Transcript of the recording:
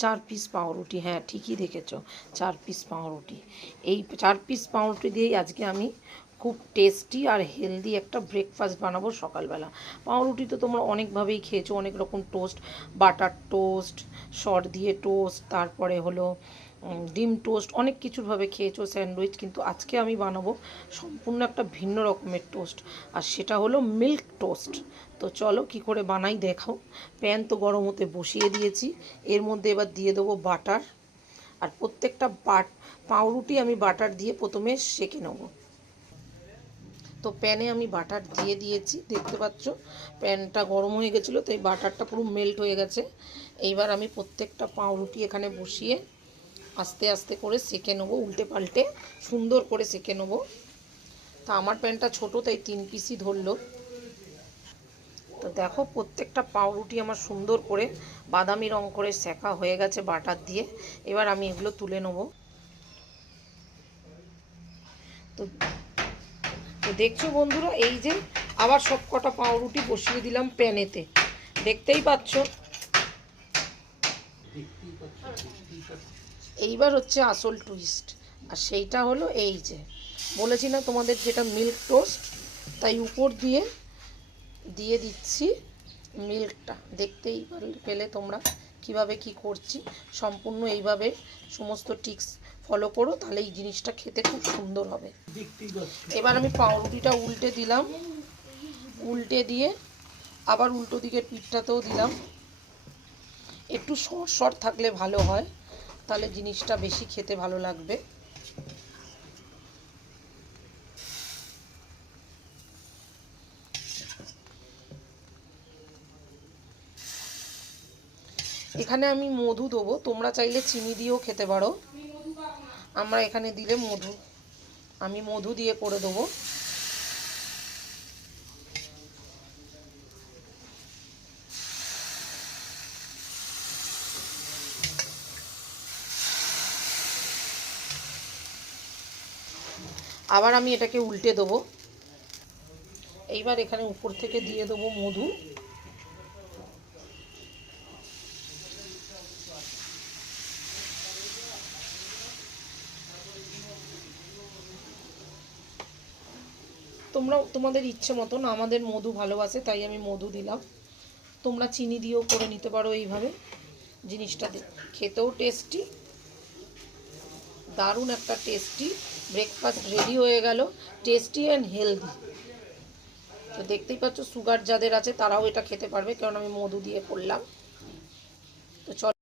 4 piece পাউরুটি, হ্যাঁ ঠিকই দেখেছো, 4 পিস পাউরুটি। এই 4 পিস পাউরুটি দিয়েই আজকে আমি খুব টেস্টি আর হেলদি একটা ব্রেকফাস্ট বানাবো সকালবেলা। পাউরুটি তো তোমরা অনেকভাবেই খেয়েছো, অনেক রকম টোস্ট, বাটার টোস্ট, সর দিয়ে টোস্ট, তারপরে হলো ডিম টোস্ট, অনেক কিছুভাবে খেয়েছো, স্যান্ডউইচ। কিন্তু আজকে আমি বানাবো সম্পূর্ণ একটা ভিন্ন রকমের টোস্ট, আর সেটা হলো মিল্ক টোস্ট। তো চলো কি করে বানাই দেখাও। প্যান তো গরম হতে বসিয়ে দিয়েছি, এর মধ্যে এবার দিয়ে দেবো বাটার। আর প্রত্যেকটা পাউরুটি আমি বাটার দিয়ে প্রথমে সেঁকে নেব। তো প্যানে আমি বাটার দিয়ে দিয়েছি, দেখতে পাচ্ছ প্যানটা গরম হয়ে গেছিলো, তো এই বাটারটা পুরো মেল্ট হয়ে গেছে। এইবার আমি প্রত্যেকটা পাউরুটি এখানে বসিয়ে আস্তে আস্তে করে সেঁকে নেবো, উল্টে পাল্টে সুন্দর করে সেঁকে নেবো। তা আমার প্যানটা ছোটো, তাই 3 পিসই ধরলো। তো দেখো প্রত্যেকটা পাউরুটি আমার সুন্দর করে বাদামি রং করে সেঁকা হয়ে গেছে বাটার দিয়ে। এবার আমি এগুলো তুলে নেব। তো তো দেখছো বন্ধুরা, এই যে আবার সব কটা পাউরুটি বসিয়ে দিলাম প্যানেতে, দেখতেই পাচ্ছ। এইবার হচ্ছে আসল টুইস্ট, আর সেইটা হলো এই যে বলেছি না তোমাদের যেটা মিল্ক টোস্ট, তাই উপর দিয়ে দিয়ে দিচ্ছি মিল্কটা। দেখতেই পেলে তোমরা কিভাবে কি করছি। সম্পূর্ণ এইভাবে সমস্ত টিপস ফলো করো, তাহলে এই জিনিসটা খেতে খুব সুন্দর হবে। এবার আমি পাউরুটিটা উল্টে দিলাম, উল্টে দিয়ে আবার উল্টো দিকের পিঠটাতেও দিলাম। একটু শর্ট শর্ট থাকলে ভালো হয়, তাহলে জিনিসটা বেশি খেতে ভালো লাগবে। এখানে আমি মধু দেবো, তোমরা চাইলে চিনি দিয়েও খেতে পারো। আমরা এখানে দিলে আমি মধু দিয়ে করে দেবো। আবার আমি এটাকে উল্টে দেবো। এইবার এখানে উপর থেকে দিয়ে দেবো মধু। তোমরা তোমাদের ইচ্ছে মতন, আমাদের মধু ভালোবাসে তাই আমি মধু দিলাম। তোমরা চিনি দিয়েও করে নিতে পারো এইভাবে। জিনিসটা খেতেও টেস্টি, দারুণ একটা টেস্টি ব্রেকফাস্ট রেডি হয়ে গেল, টেস্টি অ্যান্ড হেলদি। তো দেখতেই পাচ্ছ সুগার যাদের আছে তারাও এটা খেতে পারবে, কারণ আমি মধু দিয়ে করলাম। তো চলো।